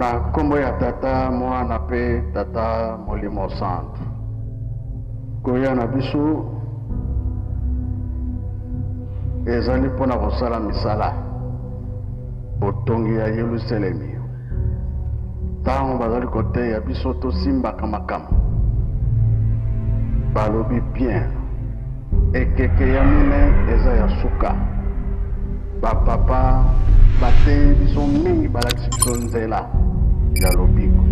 Na kombo ya tata mwana pe tata molimo santo. Koya na biso ezali mpona kosala misala botongi ya Yerusalemi. Ntango bazali koteya biso tosimbaka makambo balobi bien ekeke ya mine eza ya suka. Bapapa bateyi biso mingi balakisi biso nzela ya lobiko.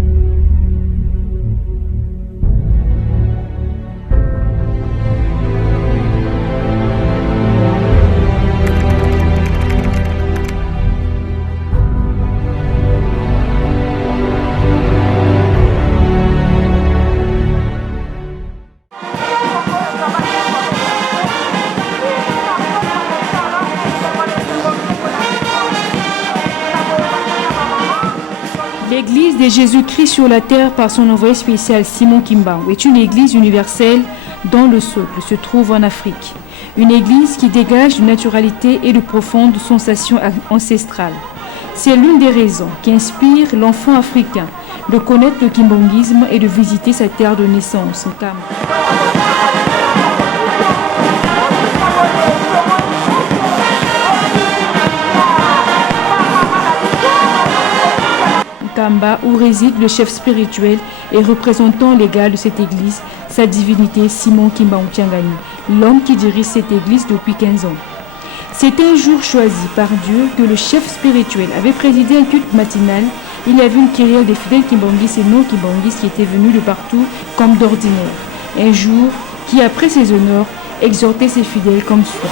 L'église de Jésus-Christ sur la terre par son envoyé spécial Simon Kimbangu est une église universelle dont le socle se trouve en Afrique. Une église qui dégage de naturalité et de profondes sensations ancestrales. C'est l'une des raisons qui inspire l'enfant africain de connaître le kimbanguisme et de visiter sa terre de naissance, Nkamba. Nkamba, où réside le chef spirituel et représentant légal de cette église, sa divinité Simon Kimbangu Tiangani, l'homme qui dirige cette église depuis 15 ans. C'est un jour choisi par Dieu que le chef spirituel avait présidé un culte matinal. Il y avait une kyrielle des fidèles kimbanguistes et non-kimbanguistes qui étaient venus de partout comme d'ordinaire. Un jour qui, après ses honneurs, exhortait ses fidèles comme suit.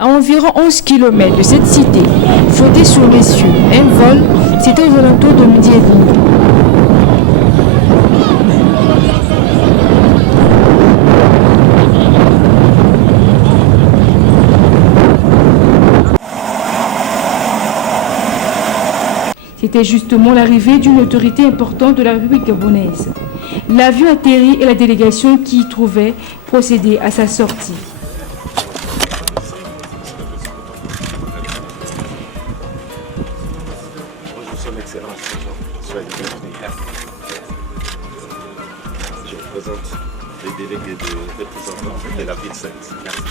À environ 11 km de cette cité, flottée sur les cieux, un vol, c'était aux alentours de midi et demi. C'était justement l'arrivée d'une autorité importante de la République gabonaise. L'avion atterrit et la délégation qui y trouvait procédait à sa sortie. Bonjour, son Excellence. Soyez bienvenue. Je vous présente les délégués de représentants de la ville sainte. Merci.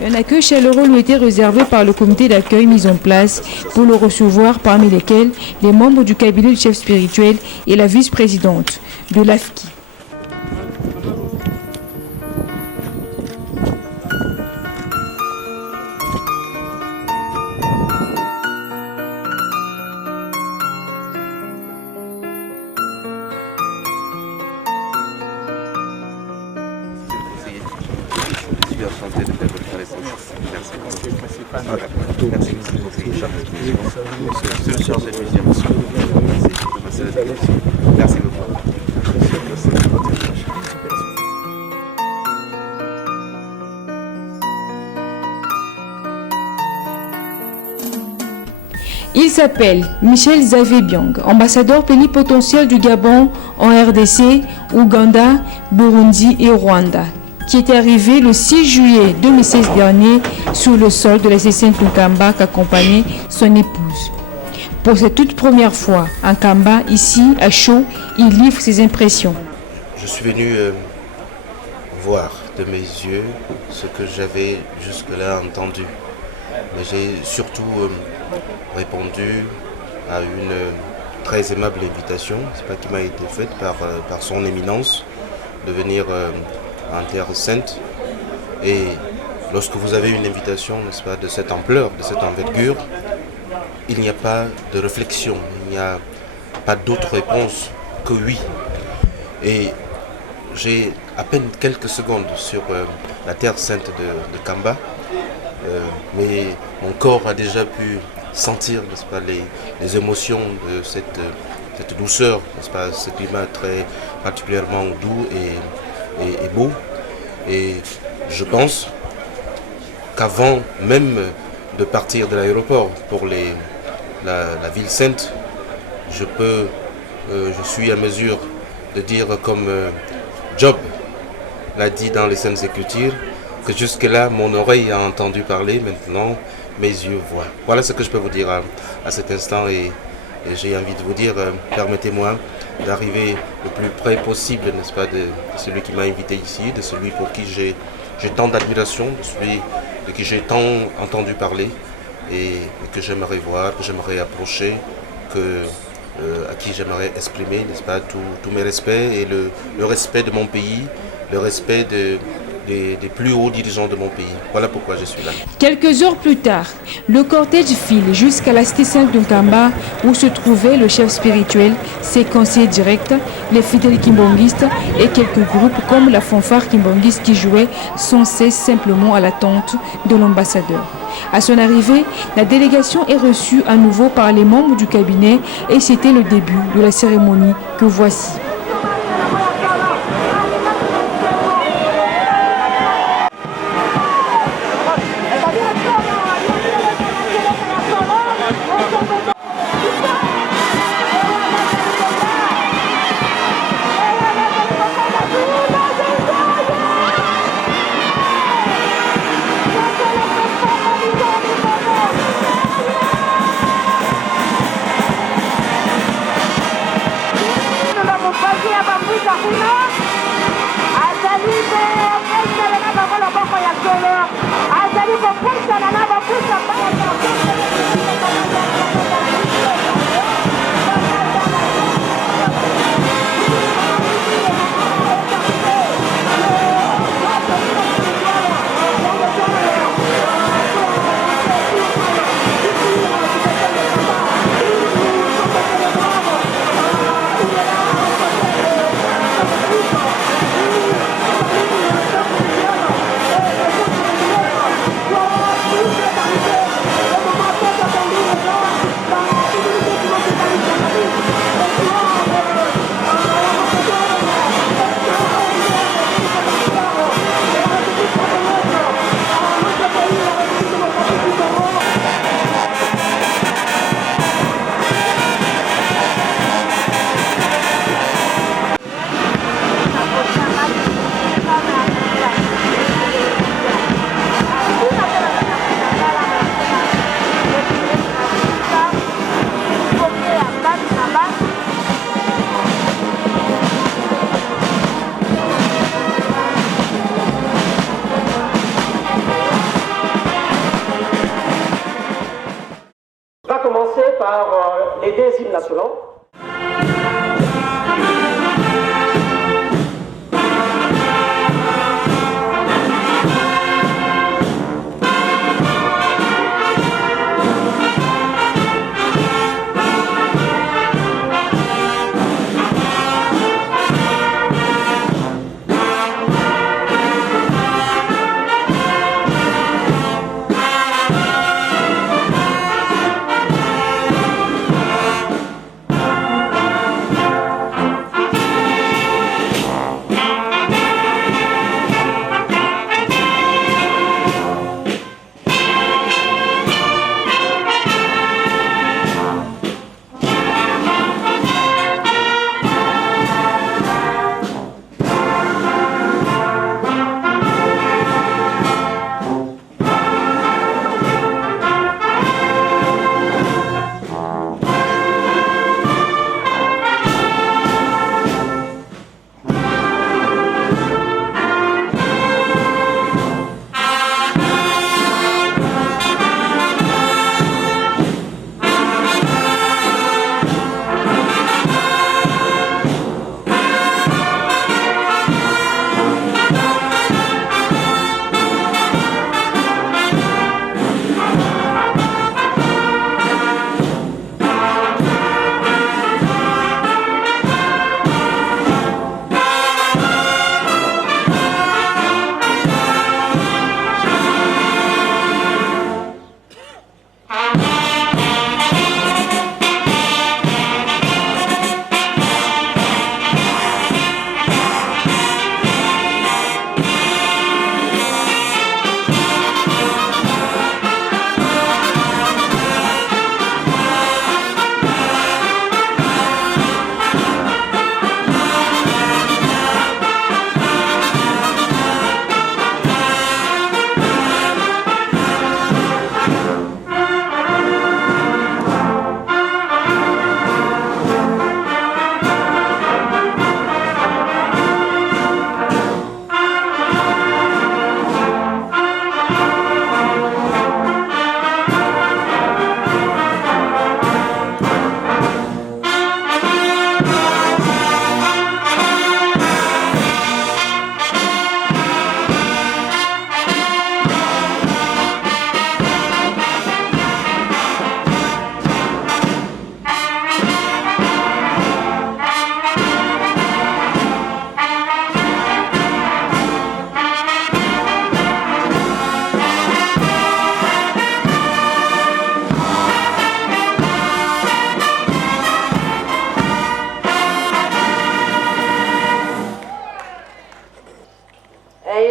Un accueil chaleureux lui était réservé par le comité d'accueil mis en place pour le recevoir, parmi lesquels les membres du cabinet du chef spirituel et la vice-présidente de l'AFKI. Merci beaucoup. Il s'appelle Michel Xavier Biang, ambassadeur plénipotentiel du Gabon en RDC, Ouganda, Burundi et Rwanda, qui est arrivé le 6 juillet 2016 dernier sur le sol de la CCN Nkamba qu'accompagnait son épouse. Pour cette toute première fois en Kamba, ici à Chaud, il livre ses impressions. Je suis venu voir de mes yeux ce que j'avais jusque-là entendu. Mais j'ai surtout répondu à une très aimable invitation qui m'a été faite par son éminence de venir en Terre Sainte. Et lorsque vous avez une invitation, n'est-ce pas, de cette ampleur, de cette envergure, il n'y a pas de réflexion, il n'y a pas d'autre réponse que oui. Et j'ai à peine quelques secondes sur la Terre Sainte de Kamba, mais mon corps a déjà pu sentir, n'est-ce pas, les émotions de cette douceur, n'est-ce pas, ce climat très particulièrement doux et beau. Et je pense qu'avant même de partir de l'aéroport pour la ville sainte, je suis à mesure de dire comme Job l'a dit dans les Saintes Écritures, que jusque-là mon oreille a entendu parler, maintenant mes yeux voient. Voilà ce que je peux vous dire à cet instant, et j'ai envie de vous dire, permettez-moi d'arriver le plus près possible, n'est-ce pas, de celui qui m'a invité ici, de celui pour qui j'ai tant d'admiration, de celui de qui j'ai tant entendu parler et que j'aimerais voir, que j'aimerais approcher, à qui j'aimerais exprimer, n'est-ce pas, tous mes respects et le respect de mon pays, le respect des plus hauts dirigeants de mon pays. Voilà pourquoi je suis là. Quelques heures plus tard, le cortège file jusqu'à la cité sainte de Nkamba où se trouvait le chef spirituel, ses conseillers directs, les fidèles kimbongistes et quelques groupes comme la fanfare kimbongiste qui jouait sans cesse simplement à l'attente de l'ambassadeur. À son arrivée, la délégation est reçue à nouveau par les membres du cabinet et c'était le début de la cérémonie que voici.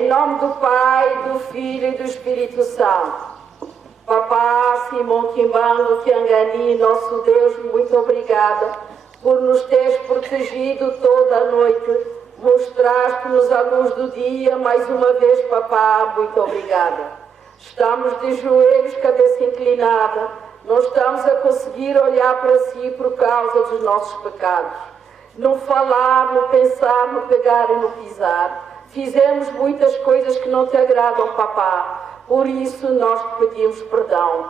Em nome do Pai, do Filho e do Espírito Santo. Papá Simão Kimbangu Tiangani, nosso Deus, muito obrigada por nos teres protegido toda a noite. Mostraste-nos a luz do dia, mais uma vez, papá, muito obrigada. Estamos de joelhos, cabeça inclinada, não estamos a conseguir olhar para si por causa dos nossos pecados. No falar, no pensar, no pegar e no pisar, fizemos muitas coisas que não te agradam, papá. Por isso nós te pedimos perdão.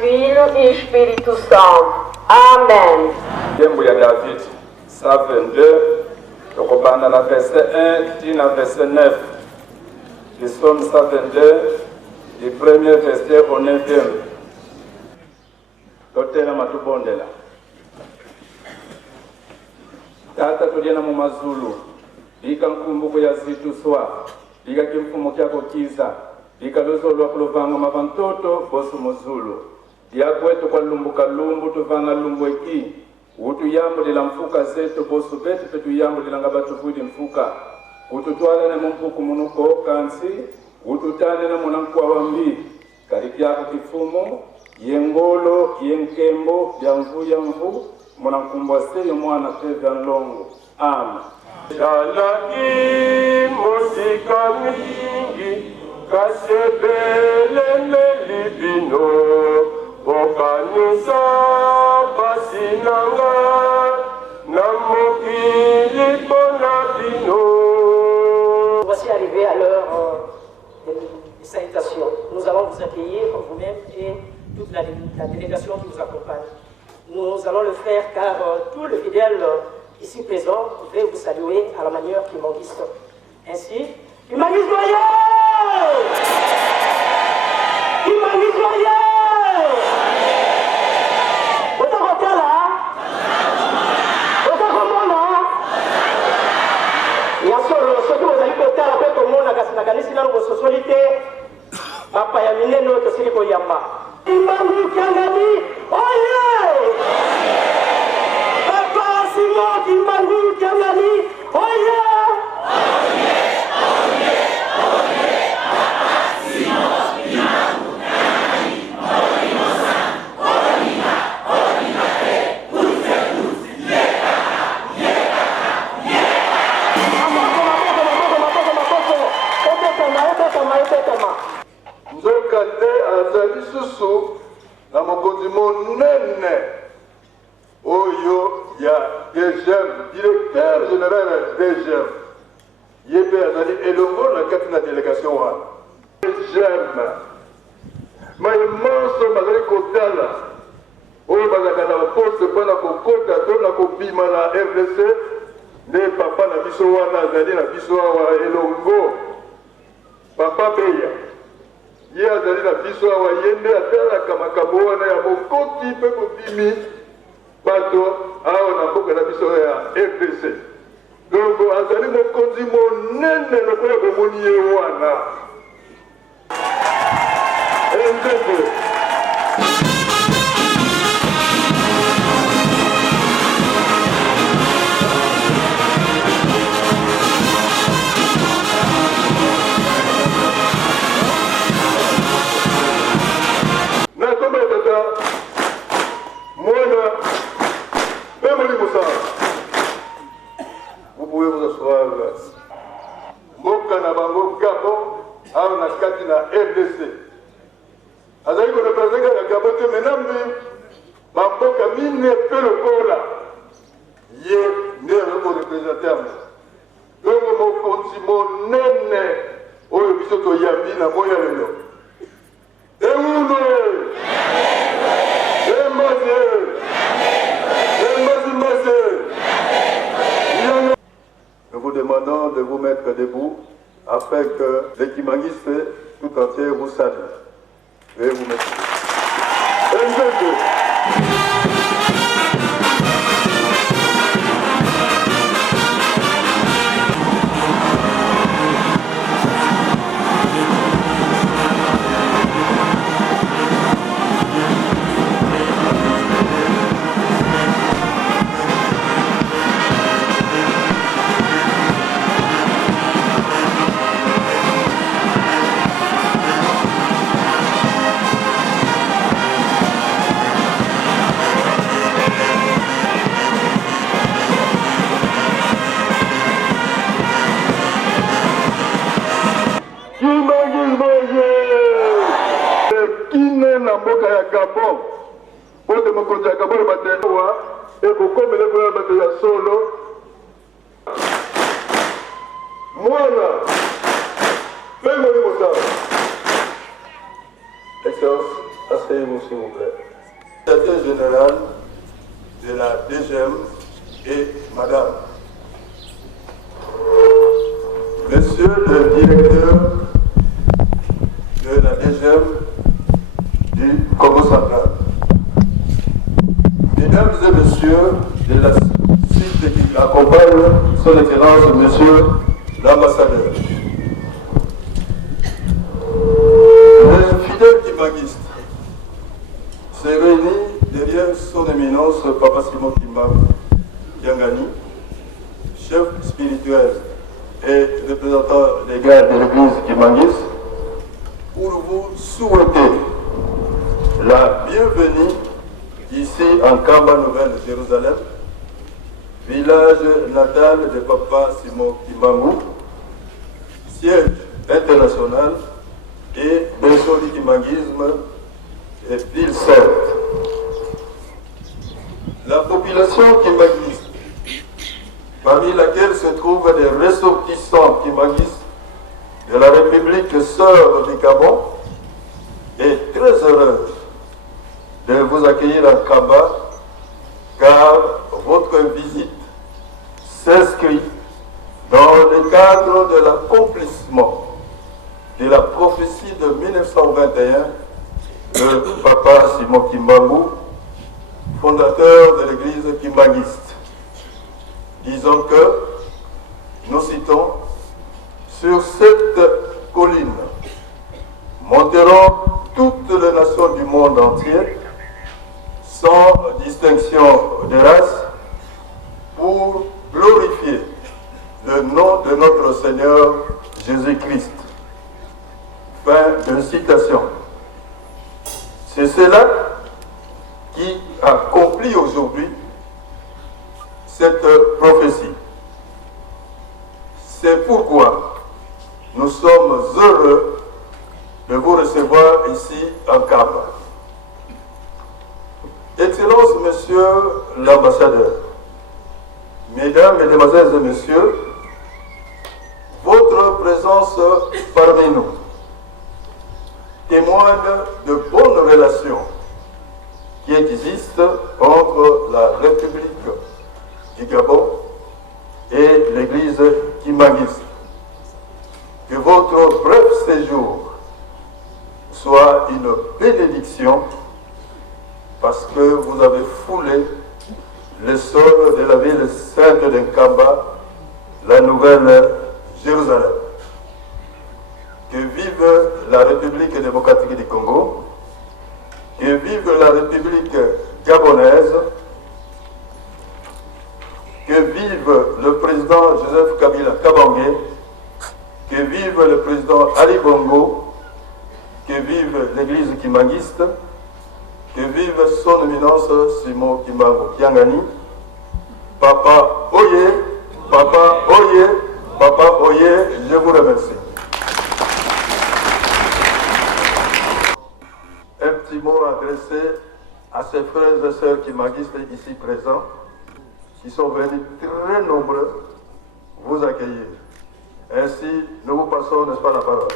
Filho e Espírito Santo. Amém. Tempo de David, ça 22, donc on va dans la verset 1, puis dans la verset 9. Le psaume 122, du premier verset au 9e. Totela matubondela. Tata tuliena mu mazulu, lika nkumbuko ya zitu swa, lika kimfumo kyako kiza, lika lozo lwa kulovanga mavantoto bosu muzulu. Dia kwetu kwa lumbuka lumbu tuvanga lumbu eki, utu yambo lila mfuka zetu bosu betu petu yambo lila ngabatu vudi mfuka. Ututwala na mumpuku munuko kansi, ututane na munamkwa wambi, karipiako kifumo, yengolo, yenkembo, yamvu, munamkumbwa seyo mwana peve nlongo. Amen. Shalaki musika mingi, kasebele melibino, okanisa basinanga, namokili bonabino. Voici arrivé à l'heure des salutations. Nous allons vous accueillir, vous-même et toute la délégation qui vous accompagne. Nous allons le faire car tout le fidèle ici présent veut vous saluer à la manière kimbanguiste. Ainsi, Kimbanguiste joyeux! Kimbanguiste joyeux! Autant voter là? Autant comment là? Il y a solo, ce que vous allez voter à la fête au monde, la canisse dans vos sociétés, papa yamine notre siriko yamba. Kimbangu Tiangani, oye! Papa Simon Kimbangu Tiangani, oye! Nzokate azali susu na mokonzi monene oyo ya DGM, directeur général ya DGM. Yebe azali elongo na kati na délégation wana. DGM maimanso bazali kotala oyo bazalaka na poste mpona kokota to na kobima na RDC nde papa na biso wana azali na biso awa elongo. Papa Beya ye azali na biso awa ye nde atalaka makambo wana ya mokoti mpe kobimi bato awa na mboka na biso ya RDC. Donc azali mokonzi monene lokola bomoni ye wana. Nzembe vous pouvez vous asseoir. Moka na bango Gabon, awa na kati na RDC. Azali ko représenter la Gabon te menambi bamboka mine pe lokola. Ye ne ko représenter mo. Donc mokonzi monene oyo biso to yambi na moya lelo. Euno. Nous vous demandons de vous mettre debout afin que les Kimbanguistes tout entier vous saluent. Veuillez vous mettre debout. na mboka ya Gabon po de mokonzi ya Gabon batewa ekokomela kuna bato ya solo mwana fais-moi le ça. Excellence, asseyez-vous s'il vous plaît. Secrétaire général de la DGM et Madame, Monsieur le directeur de la DGM du Congo central, Mesdames et Messieurs de la cité qui accompagne Son Excellence Monsieur l'ambassadeur, le fidèle Kimbanguiste s'est réuni derrière son éminence Papa Simon Kiangani, chef spirituel et représentant légal de l'église Kimbanguiste, pour vous souhaiter la bienvenue ici en Kamba Nouvelle Jérusalem, village natal de Papa Simon Kimbangu, siège international et berceau du kimbanguisme et ville sainte. La population kimbanguiste, parmi laquelle se trouvent des ressortissants kimbanguistes de la République sœur du Gabon, est très heureuse de vous accueillir en Kamba, car votre visite s'inscrit dans le cadre de l'accomplissement de la prophétie de 1921 de Papa Simon Kimbangu, fondateur de l'église kimbanguiste. Disons que, nous citons, sur cette colline monteront toutes les nations du monde entier, sans distinction de race, pour glorifier le nom de notre Seigneur Jésus-Christ. Fin de citation. C'est cela qui accomplit aujourd'hui cette prophétie. C'est pourquoi nous sommes heureux de vous recevoir ici en Kamba. Excellence, Monsieur l'ambassadeur, Mesdames, Mesdemoiselles et Messieurs, votre présence parmi nous témoigne de bonnes relations qui existent entre la République du Gabon et l'Église kimbanguiste. Que votre bref séjour soit une bénédiction parce que vous avez foulé le sol de la ville sainte de Kamba, la nouvelle Jérusalem. Que vive la République démocratique du Congo, que vive la République gabonaise, que vive le président Joseph Kabila Kabange, que vive le président Ali Bongo, que vive l'église kimbanguiste, que vive son éminence Simon Kimbangu Kiangani. Papa Oye, Papa Oye, Papa Oye, je vous remercie. Un petit mot adressé à ces frères et sœurs kimbanguistes ici présents, qui sont venus très nombreux vous accueillir. Ainsi, nous vous passons, n'est-ce pas, la parole.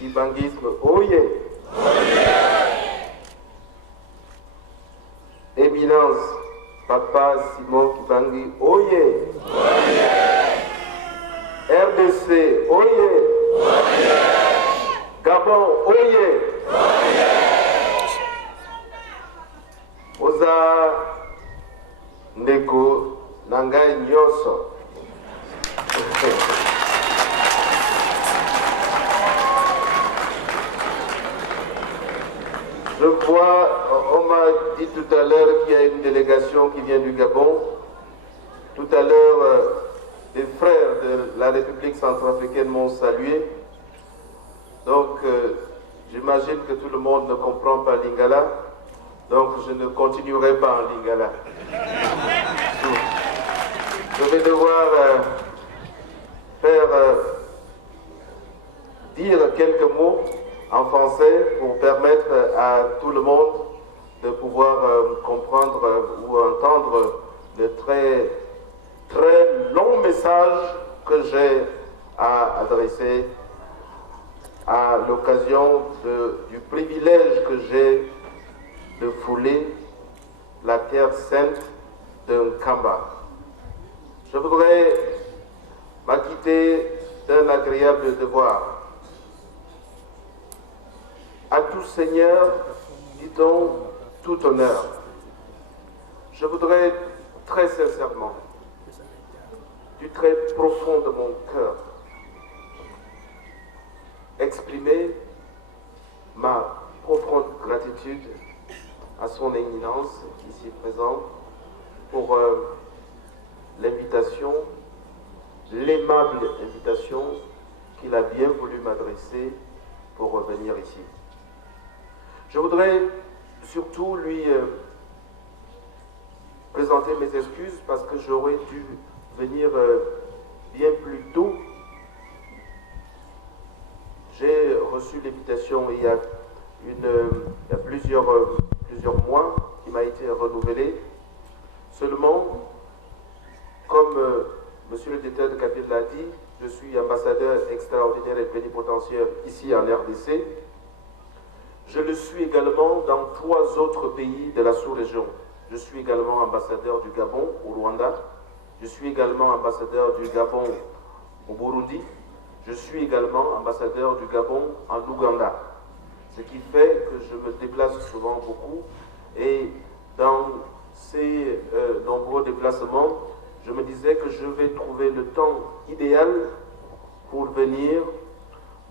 Kimbanguisme, oye! Éminence, Papa Simon Kimbangu, oye! RDC, oye! Gabon, oye! Oza ndeko nangai nyoso. Je crois, on m'a dit tout à l'heure qu'il y a une délégation qui vient du Gabon. Tout à l'heure, les frères de la République centrafricaine m'ont salué. Donc, j'imagine que tout le monde ne comprend pas Lingala. Donc, je ne continuerai pas en Lingala. Je vais devoir dire quelques mots en français pour permettre à tout le monde de pouvoir comprendre ou entendre le très, très long message que j'ai à adresser à l'occasion du privilège que j'ai de fouler la terre sainte d'un Kamba. Je voudrais m'acquitter d'un agréable devoir. À tout Seigneur, dit-on, tout honneur. Je voudrais très sincèrement, du très profond de mon cœur, exprimer ma profonde gratitude à son éminence ici présente pour l'invitation, l'aimable invitation qu'il a bien voulu m'adresser pour revenir ici. Je voudrais surtout lui présenter mes excuses parce que j'aurais dû venir bien plus tôt. J'ai reçu l'invitation il y a plusieurs mois qui m'a été renouvelée. Seulement, comme Monsieur le directeur de Kabyle l'a dit, je suis ambassadeur extraordinaire et plénipotentiaire ici en RDC. Je le suis également dans 3 autres pays de la sous-région. Je suis également ambassadeur du Gabon au Rwanda. Je suis également ambassadeur du Gabon au Burundi. Je suis également ambassadeur du Gabon en Ouganda. Ce qui fait que je me déplace souvent beaucoup. Et dans ces nombreux déplacements, je me disais que je vais trouver le temps idéal pour venir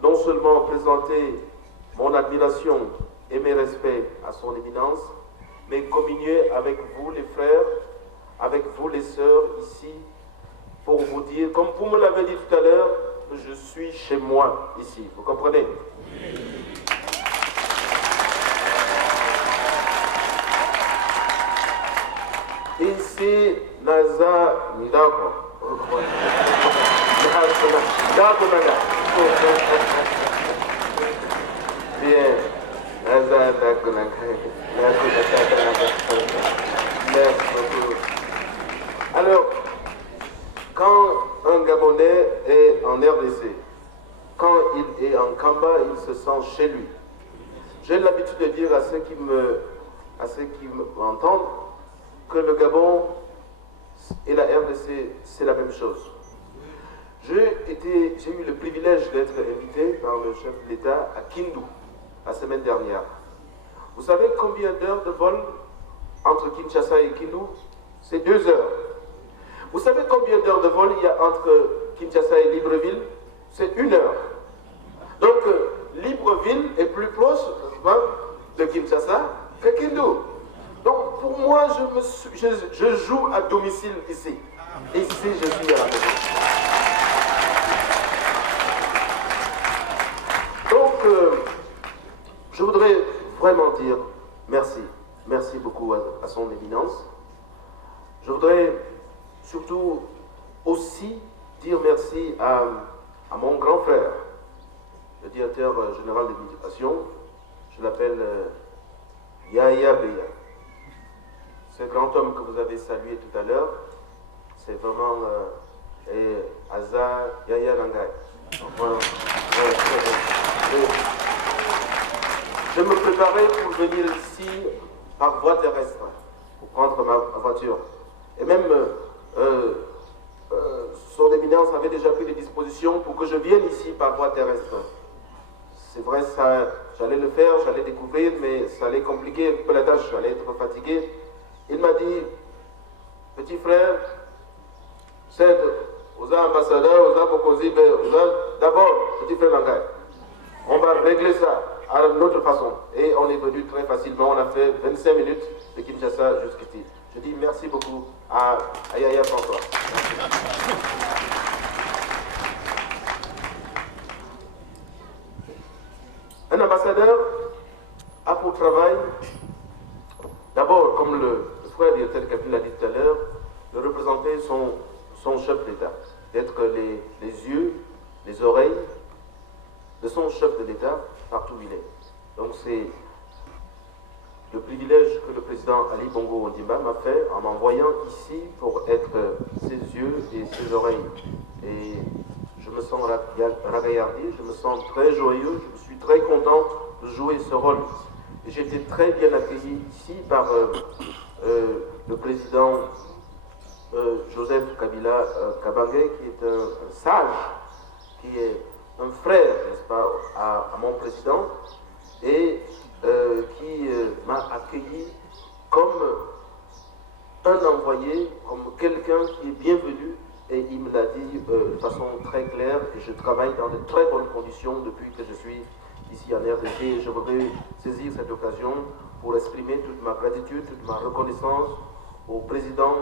non seulement présenter mon admiration et mes respects à son éminence, mais communier avec vous les frères, avec vous les sœurs ici, pour vous dire, comme vous me l'avez dit tout à l'heure, que je suis chez moi ici. Vous comprenez? Ici, Naza Ndako. Bien. Alors, quand un Gabonais est en RDC, quand il est en Kamba, il se sent chez lui. J'ai l'habitude de dire à ceux qui m'entendent que le Gabon et la RDC, c'est la même chose. J'ai eu le privilège d'être invité par le chef de l'État à Kindu la semaine dernière. Vous savez combien d'heures de vol entre Kinshasa et Kindu? C'est 2 heures. Vous savez combien d'heures de vol il y a entre Kinshasa et Libreville? C'est 1 heure. Donc Libreville est plus proche de Kinshasa que Kindu. Donc pour moi, je joue à domicile ici. Ici, je suis à la maison. Donc, je voudrais vraiment dire merci. Merci beaucoup à son éminence. Je voudrais surtout aussi dire merci à mon grand frère, le directeur général de l'éducation. Je l'appelle Yaya Beya. Ce grand homme que vous avez salué tout à l'heure, c'est vraiment Aza Yaya Nangai. Je me préparais pour venir ici par voie terrestre, pour prendre ma voiture. Et même son éminence avait déjà pris des dispositions pour que je vienne ici par voie terrestre. C'est vrai, j'allais le faire, j'allais découvrir, mais ça allait compliquer un peu la tâche, j'allais être fatigué. Il m'a dit, petit frère, c'est aux ambassadeurs, aux ambassadeurs, d'abord, petit frère Nangai, on va régler ça à notre façon. Et on est venu très facilement, on a fait 25 minutes de Kinshasa jusqu'ici. Je dis merci beaucoup à Yaya François. Un ambassadeur a pour travail, d'abord, comme le frère directeur Kabyle l'a dit tout à l'heure, de représenter son chef d'État, d'être les yeux, les oreilles de son chef de l'État partout où il est. Donc c'est le privilège que le président Ali Bongo Ondimba m'a fait en m'envoyant ici pour être ses yeux et ses oreilles. Et je me sens ragaillardi, je me sens très joyeux, je suis très content de jouer ce rôle. J'ai été très bien accueilli ici par le président Joseph Kabila Kabange, qui est un sage, qui est un frère, n'est-ce pas, à mon président, et qui m'a accueilli comme un envoyé, comme quelqu'un qui est bienvenu, et il me l'a dit de façon très claire, et je travaille dans de très bonnes conditions depuis que je suis ici en RDC, et je voudrais saisir cette occasion pour exprimer toute ma gratitude, toute ma reconnaissance au président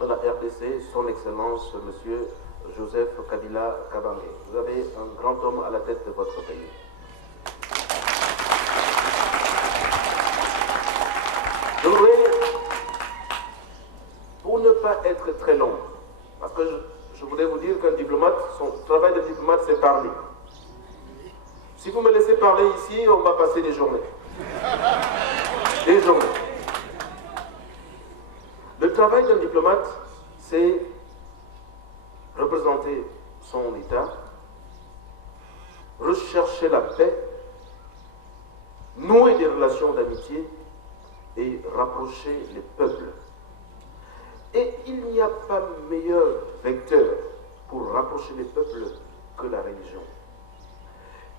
de la RDC, son Excellence, Monsieur Joseph Kabila Kabange. Vous avez un grand homme à la tête de votre pays. Je voudrais, pour ne pas être très long, parce que je voudrais vous dire qu'un diplomate, son travail de diplomate, c'est parler. Si vous me laissez parler ici, on va passer des journées. Des journées. Le travail d'un diplomate, c'est représenter son État, rechercher la paix, nouer des relations d'amitié et rapprocher les peuples. Et il n'y a pas meilleur vecteur pour rapprocher les peuples que la religion.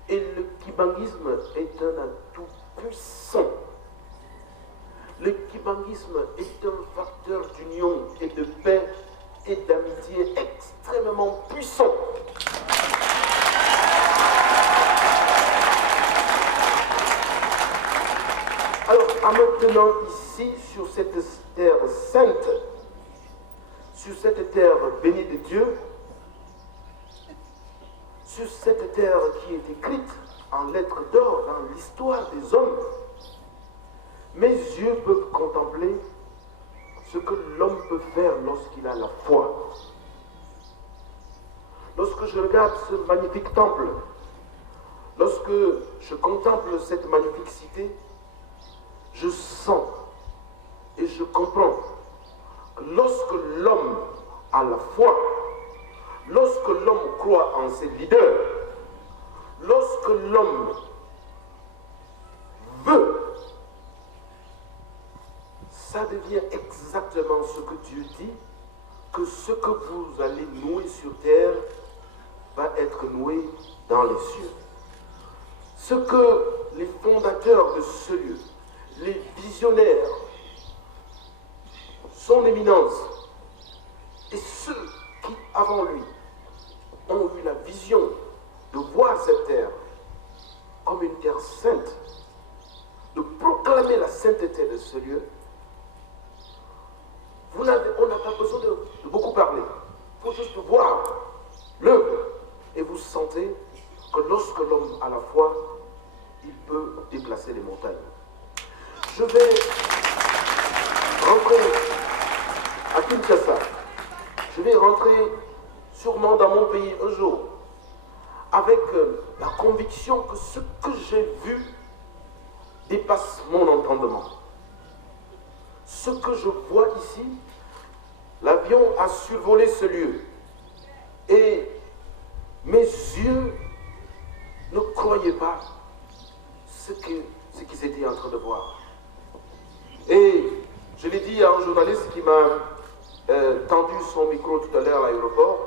Et le kibanguisme est un atout puissant. Le kibanguisme est un facteur d'union et de paix et d'amitié extrêmement puissant. Alors, en me tenant ici, sur cette terre sainte, sur cette terre bénie de Dieu, sur cette terre qui est écrite en lettres d'or dans l'histoire des hommes, mes yeux peuvent contempler ce que l'homme peut faire lorsqu'il a la foi. Lorsque je regarde ce magnifique temple, lorsque je contemple cette magnifique cité, je sens et je comprends que lorsque l'homme a la foi, lorsque l'homme croit en ses leaders, lorsque l'homme veut, ça devient exactement ce que Dieu dit, que ce que vous allez nouer sur terre va être noué dans les cieux. Ce que les fondateurs de ce lieu, les visionnaires, son éminence et ceux qui, avant lui, ont eu la vision de voir cette terre comme une terre sainte, de proclamer la sainteté de ce lieu, on n'a pas besoin de beaucoup parler. Il faut juste voir l'œuvre et vous sentez que lorsque l'homme a la foi, il peut déplacer les montagnes. Je vais rentrer à Kinshasa. Je vais rentrer sûrement dans mon pays un jour avec la conviction que ce que j'ai vu dépasse mon entendement. Ce que je vois ici, l'avion a survolé ce lieu et mes yeux ne croyaient pas ce qu'ils étaient en train de voir. Et je l'ai dit à un journaliste qui m'a tendu son micro tout à l'heure à l'aéroport,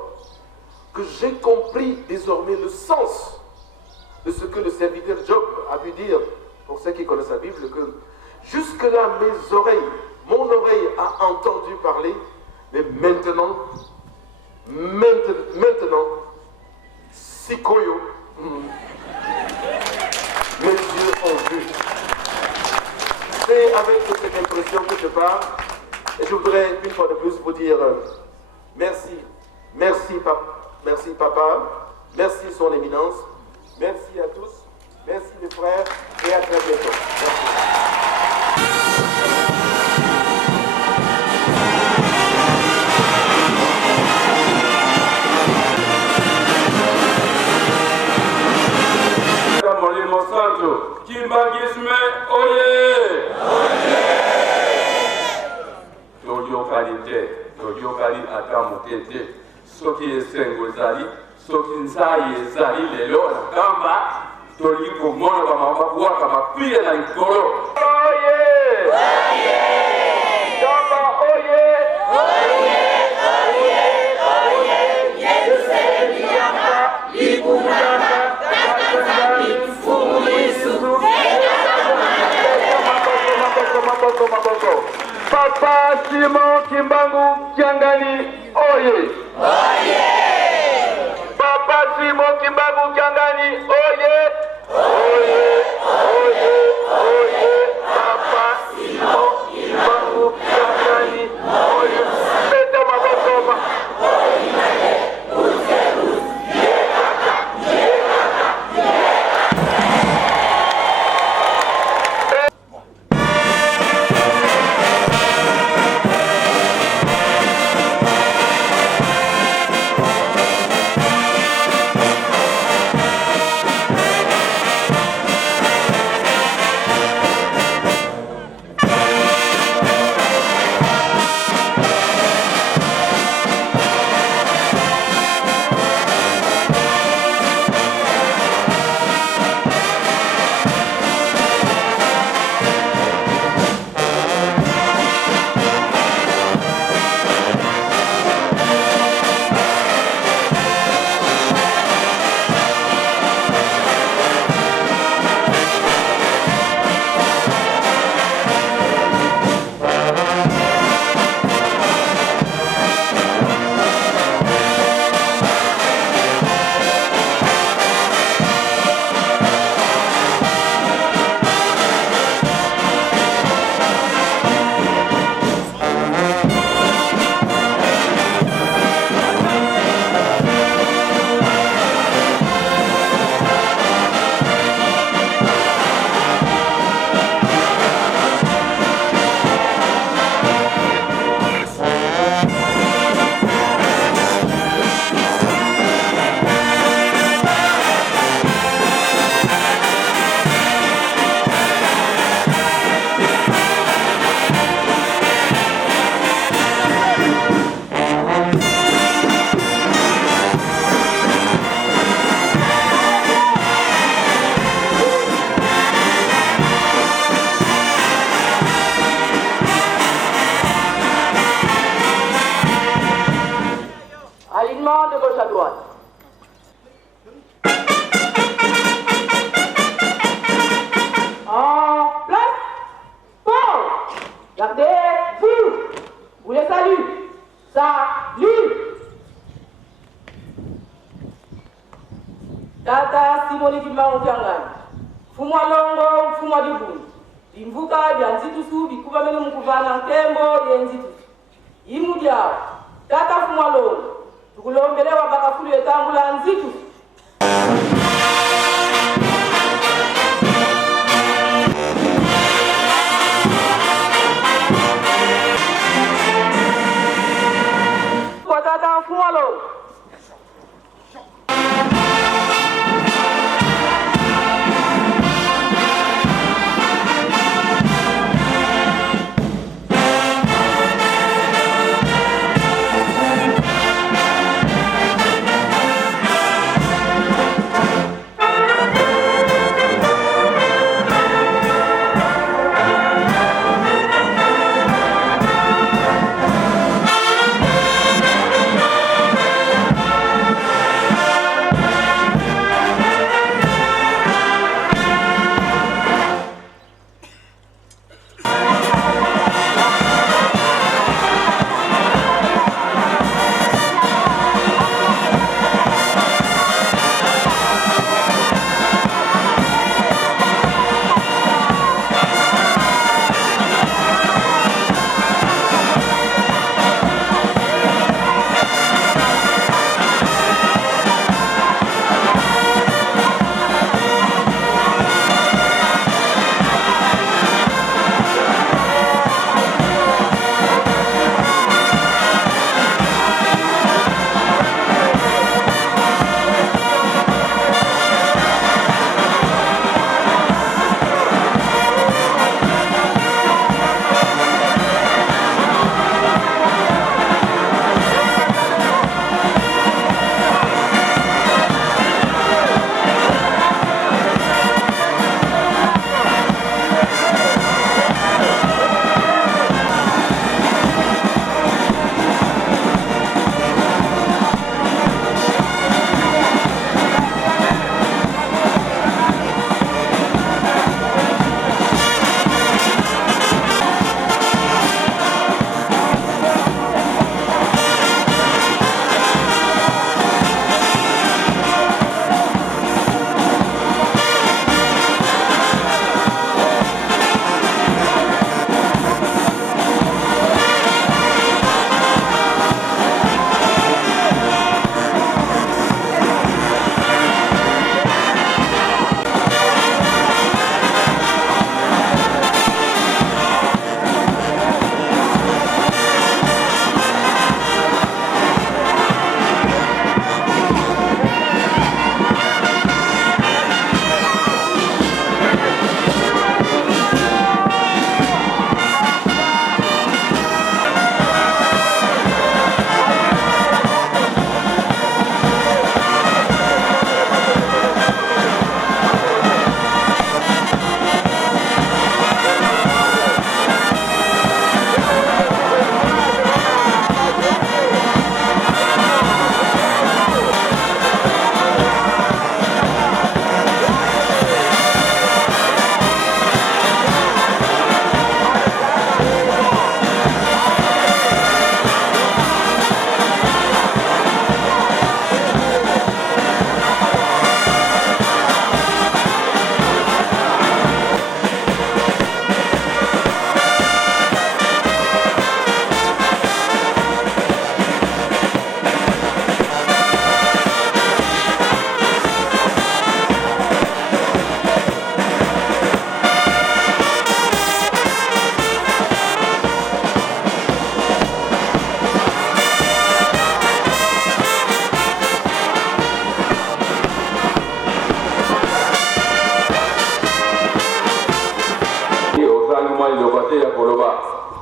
que j'ai compris désormais le sens de ce que le serviteur Job a pu dire, pour ceux qui connaissent la Bible, que jusque-là mon oreille a entendu parler, mais maintenant, Sikoyo, mes yeux ont vu. C'est avec cette impression que je parle, et je voudrais une fois de plus vous dire merci, merci papa, merci son éminence, merci à tous, merci mes frères, et à très bientôt. Merci. te toyokani ata moke te soki esengo ezali soki nzai ezali lelo na kamba tolingi komona bamabwaka mapile na likolo. Oye! Kamba oye! Papa Simon Kimbangu Kiangani oye! Oye! Papa Simon Kimbangu Kiangani oye! Oye! Oye! Oye! Papa Simon Kimbangu Kiangani oye! Meta mabokoma! Alignement de gauche à droite. En place. Pause. Gardez-vous. Vous les saluez. Salut. Tata Simoni Kimbangu Kiangani. Fumwa longo, fumwa dibuni. Imvuka bya nzitusu bikuba mene mukuvana nkembo yenzitusu. Imudia. Tata fumwa longo. Tukulombelewa bakafulu etangula nzitu. Kwa tata mfualo.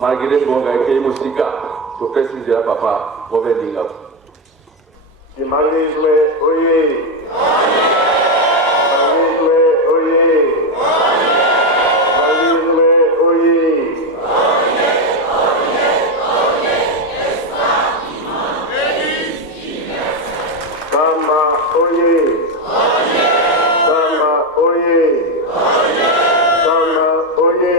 malgré bonga ke musika to pesi ya papa bobelinga Kimalizwe oye. Kimalizwe oye. Kimalizwe oye. Kama oye. Kama oye. Kama oye.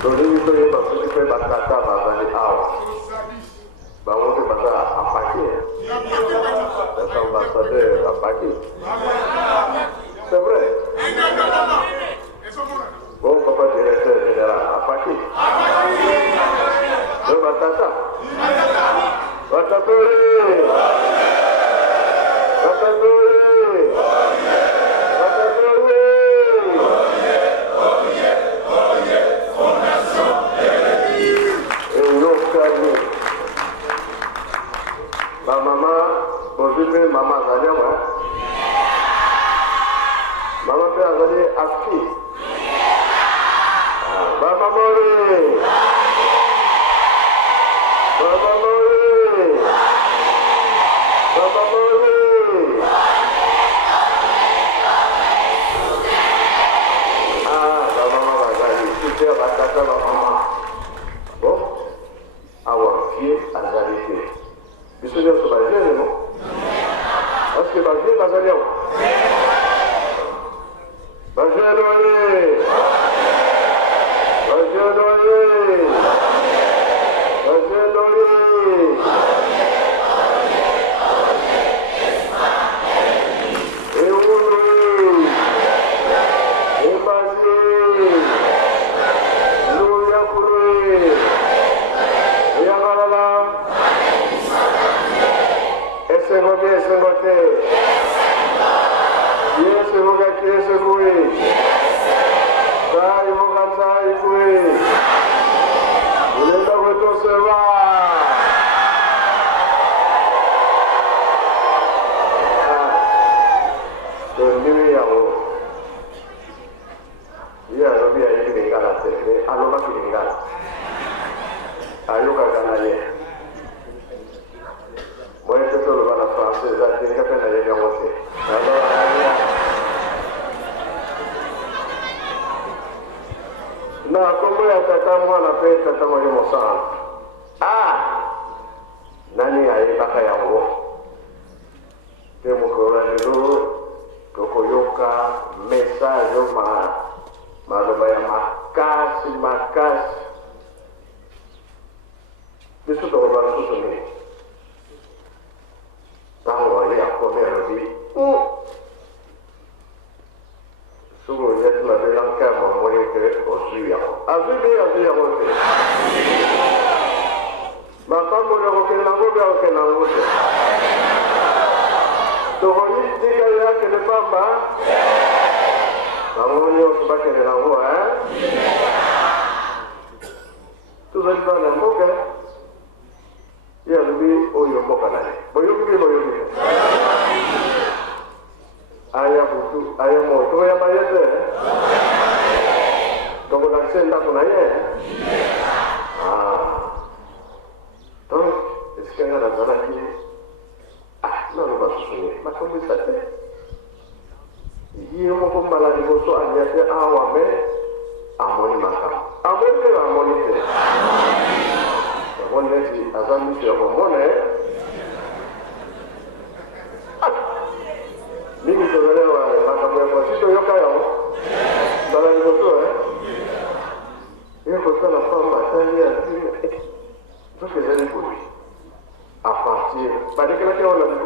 Doni itu yang maksudnya saya baca bahasa di awal. Bangun ke bahasa apa sih? Bahasa bahasa de apa sih? Sebenarnya. Oh, Bapak Direktur Jenderal apa sih? Bahasa apa? Bahasa Tuli. Bahasa Tuli. Bahasa Tuli. Mama, aujourd'hui maman Zalia, maman fait Azali actif. Maman Mori, maman Mori, maman Mori. Maman Azali, tu es batata maman. Bon, avoir pied Azali. Bisa dia sebagian ni, no? Asyik bagian asal dia. Bagian lagi, bagian lagi, bagian lagi. Sengote, Yesu moga Yesu kui, Sai moga Sai kui, Ulenda wetu sewa. Tundimi yao, ya robi ayi lingala tete, alo baki lingala, ayo kagana ye. Moi, c'est tout le monde en français, j'ai dit que c'est un peu aussi. Na kombo ya tata mwana pe tata mwalimu sana. Nani aibaka yango? Te mukora lelo kokoyoka message maloba ya makasi. Biso to ba so ni. Tahu ya kome robi. Suruh dia tu ada langkah memulai ke Australia. Australia hote. Maka boleh hote nangu. Tu hoji jika ya ke depan ba. Kamu ni sebagai nangu Tu jadi mana muka? Ya lebih oyo muka nani. Boyo. Ayah butuh, ayah mau tu yang bayar tu. Kamu nak sendak pun ayah. Terus sekarang ada lagi. Lalu masuk sini, macam bisa tu. Ia mau malah digosok ayatnya awam amoni makam. Amoni tu. Amoni si azam mesti amoni. Mimi tunaelewa makabila kwa sisi yoka yao. Bala ni mtu Yeye kwa sana kwamba tani ya Toke zani kuli. A partir pare que la que on a dit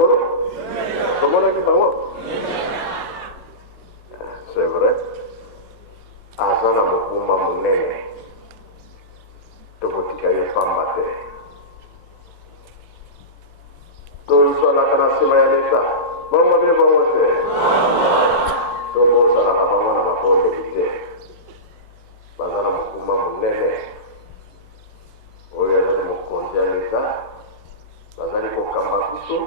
comment on a dit c'est vrai. Azana mukuma munene. Tobotika ye famba te. Todo eso la kana sima ya leta. Vamos a ver. Todo sana habama na maponde kite. Bazana mukuma munene. Oya na mukonja leta. Bazali ko kamba kiso.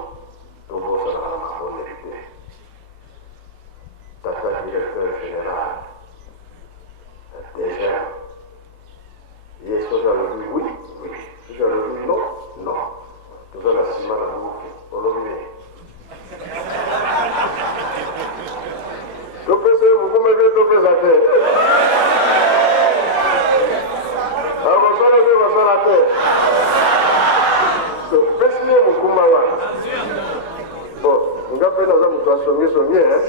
directeur général. Déjà, hier soir, j'avais dit oui. Si j'avais dit non. Tout ça, la ciment, la bouffe, on l'a vu. Le président, vous pouvez me présenter. Alors, vous allez la terre. Le président, vous pouvez me. Bon, nous avons fait dans un mouton sommier, hein.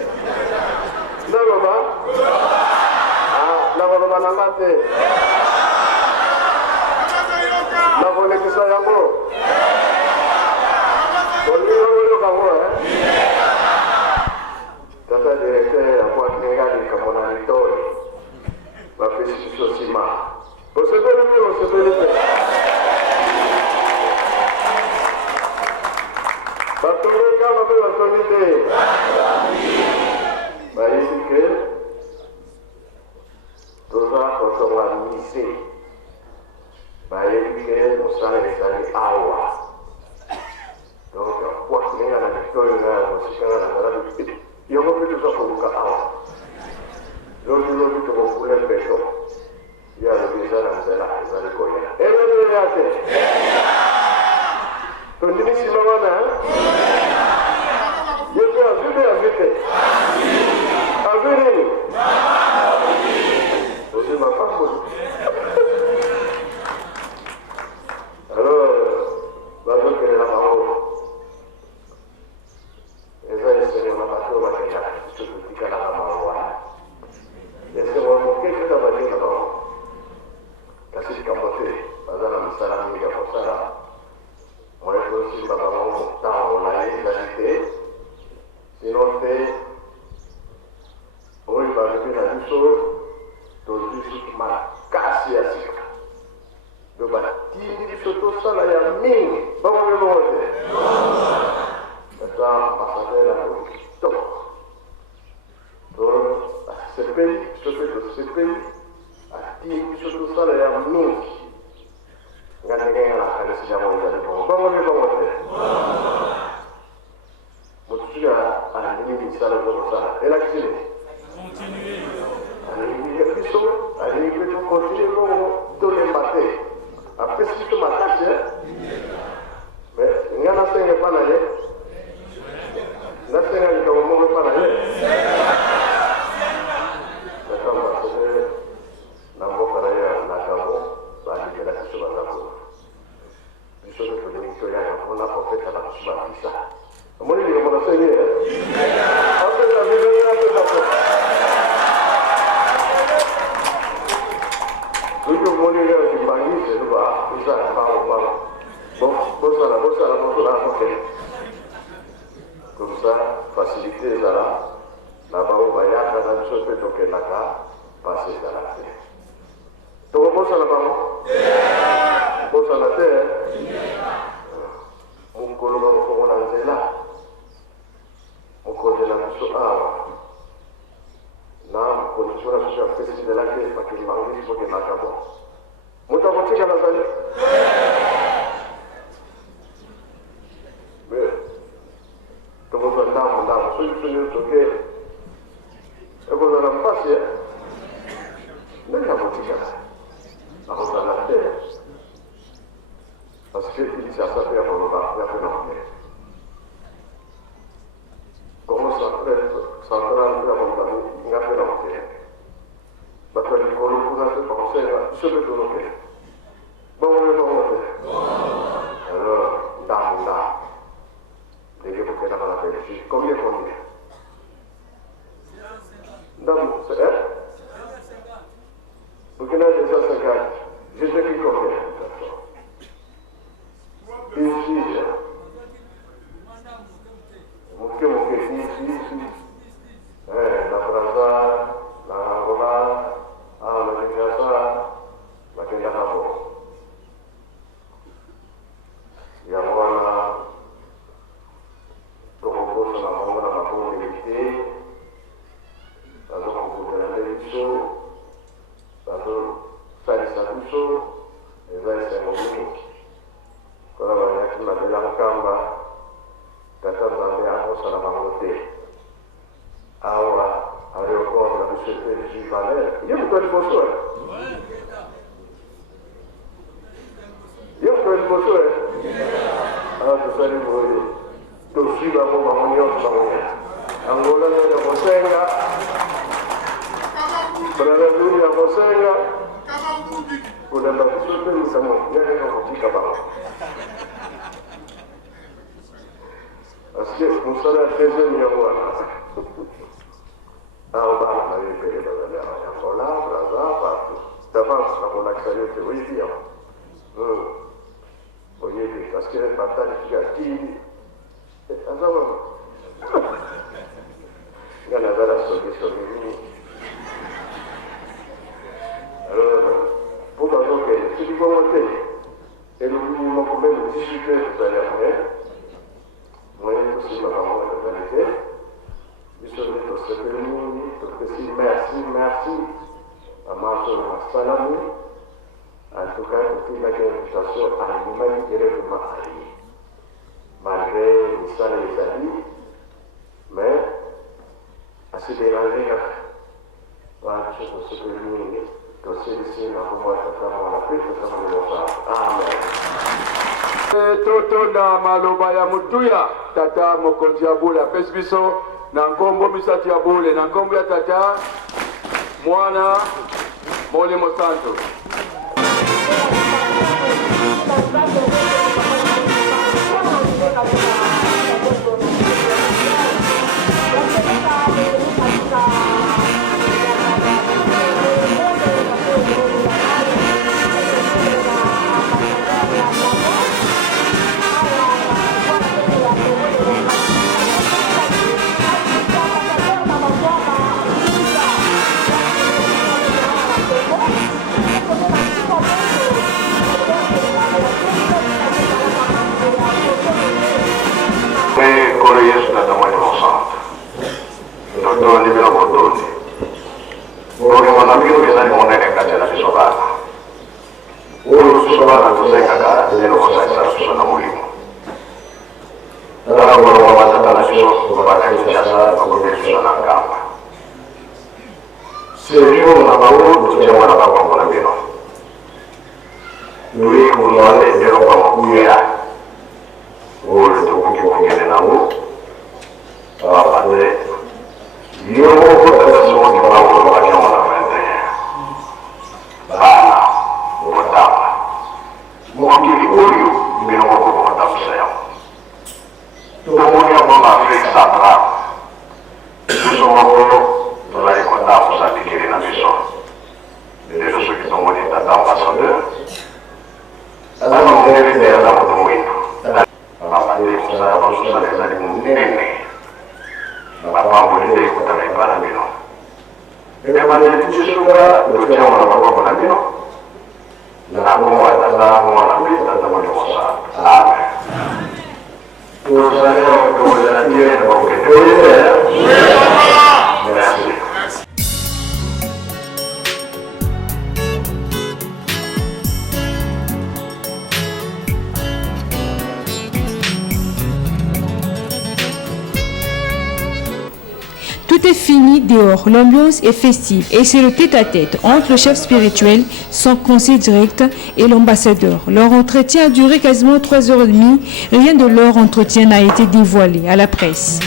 Non, maman. La voloma na mate. La voloma kisa yango. Boni wolo kango Tata directeur akwa kinga ni kamona nitori. Ba pesi sosima. Osebele. Batoro kama pe batomite. Ba isike. Toza kosowanise bayebi mosala ezali awa donc kwasinga na victoria mosikanga na zala yongo mpe toza koluka awa lobi tokokula mpeto ya lobi eza na nzela ezali koya eleleya te tondimi nsima wana ye mpe azwi te azwi nini ma femme. Alors, la que la parole. Et ça, c'est la parole, on va dire, je te dis qu'elle a la parole. Et c'est vraiment quelque chose à dire là-bas. Parce que quand on fait, par exemple, la salle, il y a pour ça là. Moi, je veux aussi, par exemple, on a l'égalité. Sinon, c'est. Oui, parce que la chose. Makasi ya sika. Donc, tindi soto sala ya mingi. Bango me monte. C'est un ambassadeur à l'Occident. Donc, ce pays, tindi soto sala ya mingi. Ngane la kanisi ya monte. Bango me monte. Motuya ananimi sala kwa sala. Et la cuisine. Continuez. Allez, vous continuez de les battre. Après, si tu m'attaques, mais il y a un enseignant pas d'aller. L'enseignant est comme moi, pas d'aller. D'accord, on va faire la boîte à l'air, la cabo, la libération de la cabo. Je suis le Victoria, on a fait à la Suisse. Moi, il est mon enseignant. En fait, la vie est un peu d'abord. Nous avons dit que c'est pas ça, comme ça, faciliter ça là, là-bas on va y avoir la chose que donc elle a passé ça là. Donc on bosse à la maman, bosse à la terre, on colle on a là, on colle la mission à na condition la social précise de la clé parce qu'il va arriver pour que la cabo. Muta motika na zali. Mais comment ça là, solution toqué. Et vous allez me passer. Mais la motika. La route à la terre. Parce que il s'est assapé à mon bar, il a fait non. Comment ça fait ça va la montagne, il a fait non. Parce que le colon vous a fait penser à ce que vous avez fait. Bon. Alors, là. Dès que vous faites la vérité, combien? Donc, c'est elle. Vous connaissez 250. Je sais qui combien. Ici, ici. La Braza, la Angola, la Kinshasa, la Kenya. c'était Givalet. Il y a une bonsoir. Il y a une bonsoir. Ah, tu sais, tu suis la bombe à mon yard, Angola de la Bosenga, Brazzaville à Bosenga, pour la bâtisse de l'Isamo, il y a un petit cabane. Parce que nous sommes à 13e Yamoua. Ah, on va en aller faire les Angola, Brazza, partout. D'avance, on a créé le Wiki. Voyez, parce que les batailles qui attirent. Alors, pour que si vous votez, et nous pouvons même discuter tout à l'heure, moi, aussi, ma maman, la vérité, je suis merci, à ma salamé, en tout cas, toute la invitation à l'humanité directement alliée. Malgré les salles et les amis, mais à se déranger, voilà, je pense que nous, dans celui-ci, nous avons la paix, nous avons le Amen. Toto na maloba ya mutuya, tata mokonzi ya bule, apesi biso na nkombo misatu ya bule, na nkombo ya tata, mwana, Molimo Santo. Tout est fini dehors, l'ambiance est festive et c'est le tête-à-tête entre le chef spirituel, son conseiller direct et l'ambassadeur. Leur entretien a duré quasiment 3h30. Rien de leur entretien n'a été dévoilé à la presse.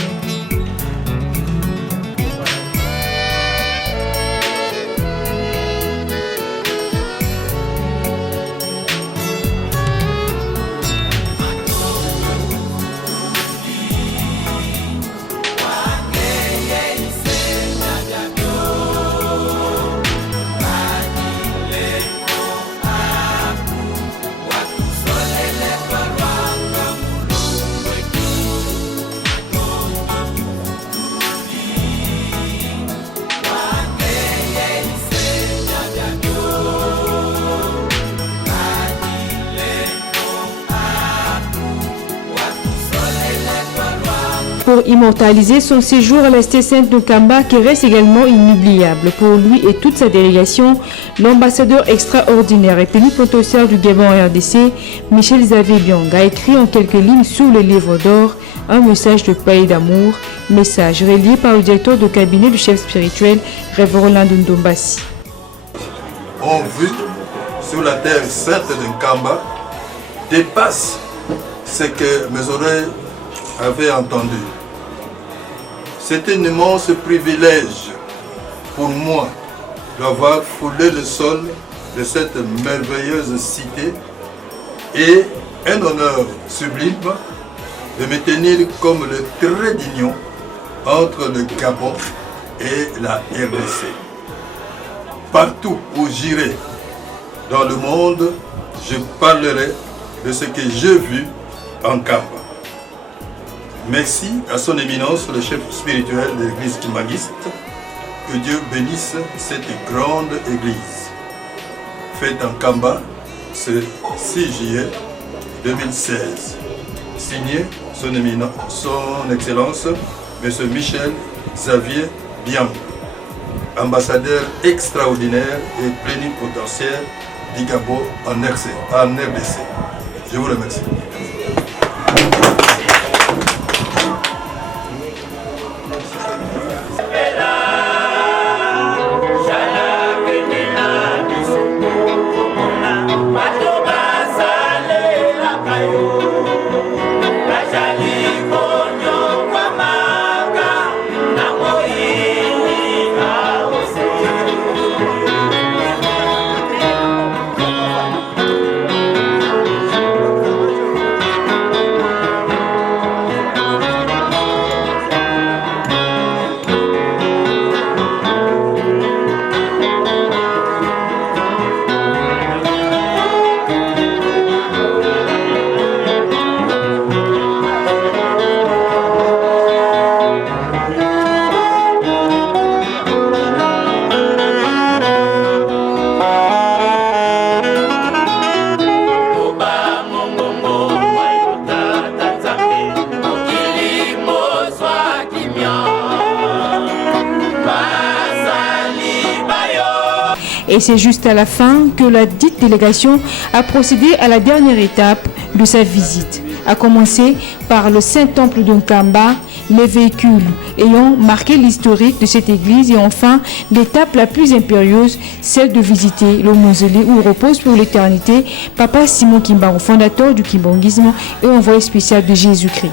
pour immortaliser son séjour à la cité sainte de Kamba qui reste également inoubliable. Pour lui et toute sa délégation, l'ambassadeur extraordinaire et plénipotentiaire du Gabon RDC, Michel Xavier Biong, a écrit en quelques lignes sous le livre d'or un message de paix et d'amour, message relié par le directeur de cabinet du chef spirituel, Révérend Ndombassi. On vit sur la terre sainte de Kamba dépasse ce que mes oreilles avaient entendu. C'est un immense privilège pour moi d'avoir foulé le sol de cette merveilleuse cité et un honneur sublime de me tenir comme le trait d'union entre le Gabon et la RDC. Partout où j'irai dans le monde, je parlerai de ce que j'ai vu en Kamba. Merci à son éminence, le chef spirituel de l'église kimbanguiste. Que Dieu bénisse cette grande église. Faite en Kamba, ce 6 juillet 2016. Signé son Excellence, M. Michel Xavier Biang, ambassadeur extraordinaire et plénipotentiaire du Gabon en RDC. Je vous remercie. Et c'est juste à la fin que la dite délégation a procédé à la dernière étape de sa visite, à commencer par le Saint-Temple de Kamba, les véhicules ayant marqué l'historique de cette église et enfin l'étape la plus impérieuse, celle de visiter le mausolée où repose pour l'éternité Papa Simon Kimbangu, fondateur du kimbanguisme et envoyé spécial de Jésus-Christ.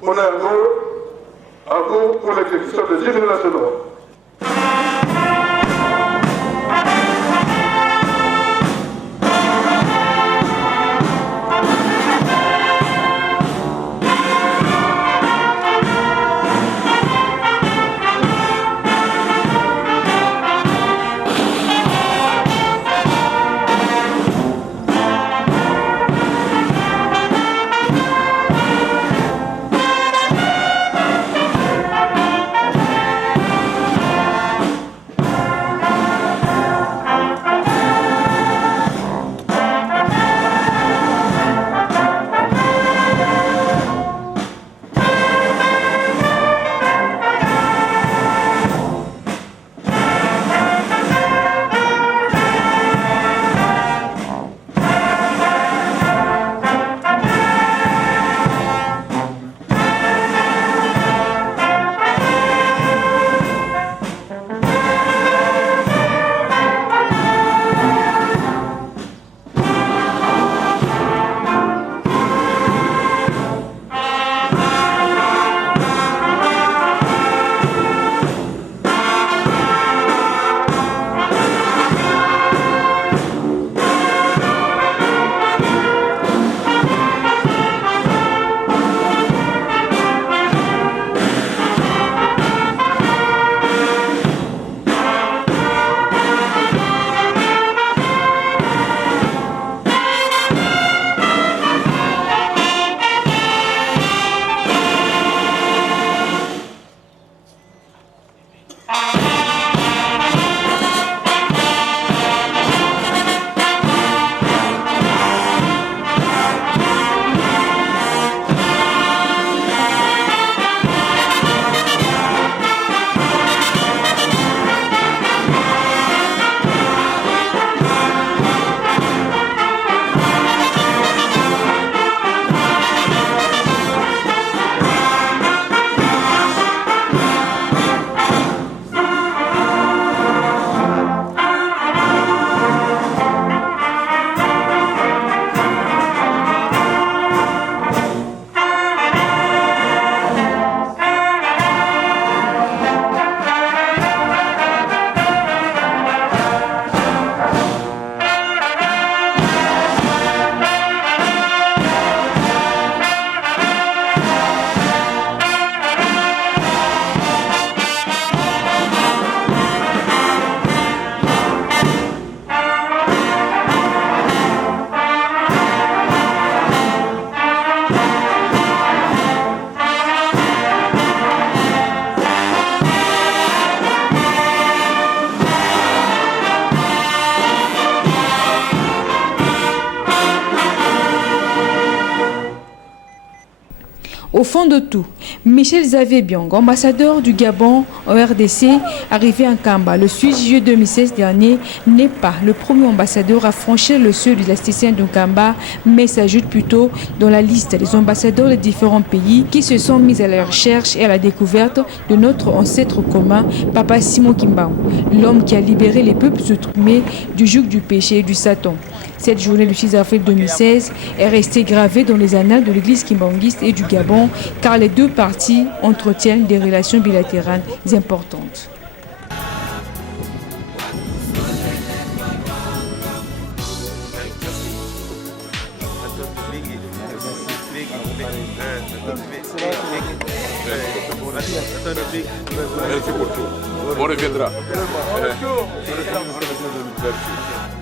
On a un mot pour l'exécution des hymnes nationaux. Au fond de tout, Michel Xavier Biong, ambassadeur du Gabon au RDC, arrivé en Kamba le 6 juillet 2016 dernier, n'est pas le premier ambassadeur à franchir le seuil du plasticien de Kamba, mais s'ajoute plutôt dans la liste des ambassadeurs des différents pays qui se sont mis à la recherche et à la découverte de notre ancêtre commun, Papa Simon Kimbangu, l'homme qui a libéré les peuples opprimés du joug du péché et du Satan. Cette journée du 6 avril 2016 est restée gravée dans les annales de l'église kimbanguiste et du Gabon, car les deux parties entretiennent des relations bilatérales importantes. Merci pour tout. On reviendra.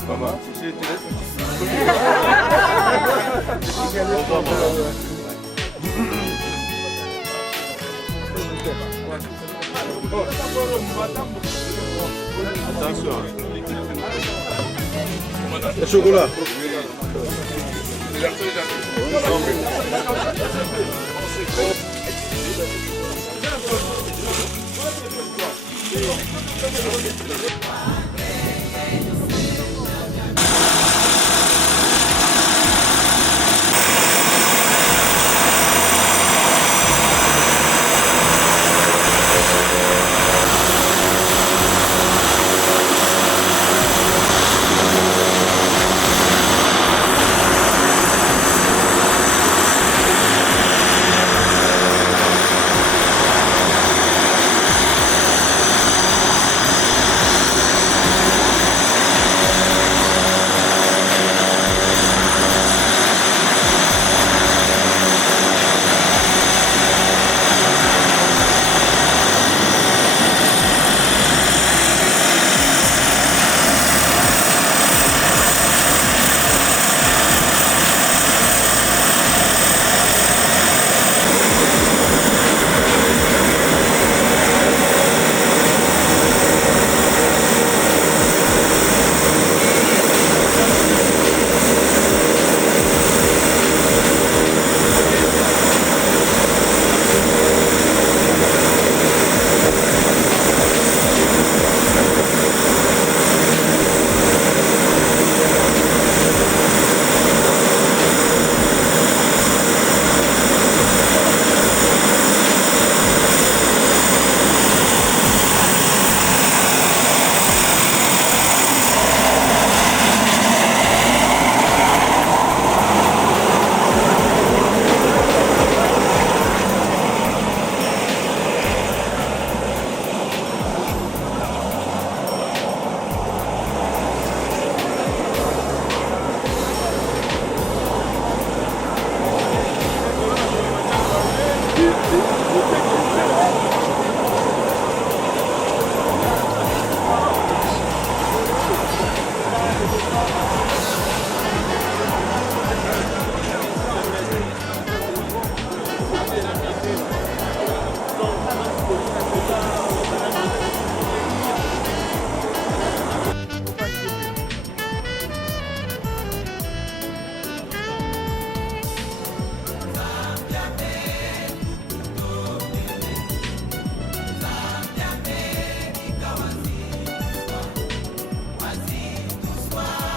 Maman. Attention. Le chocolat.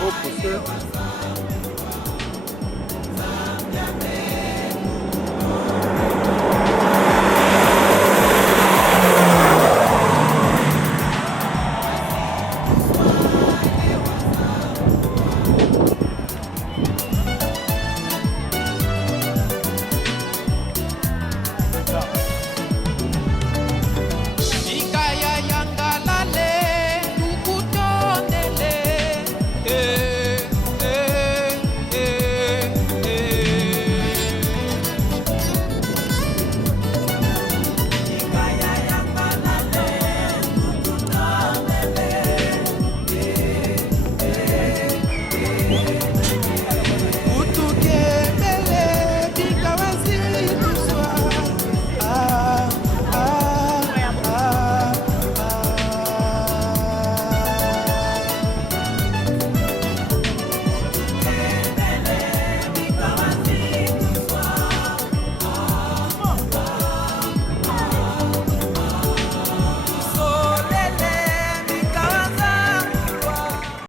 Oh,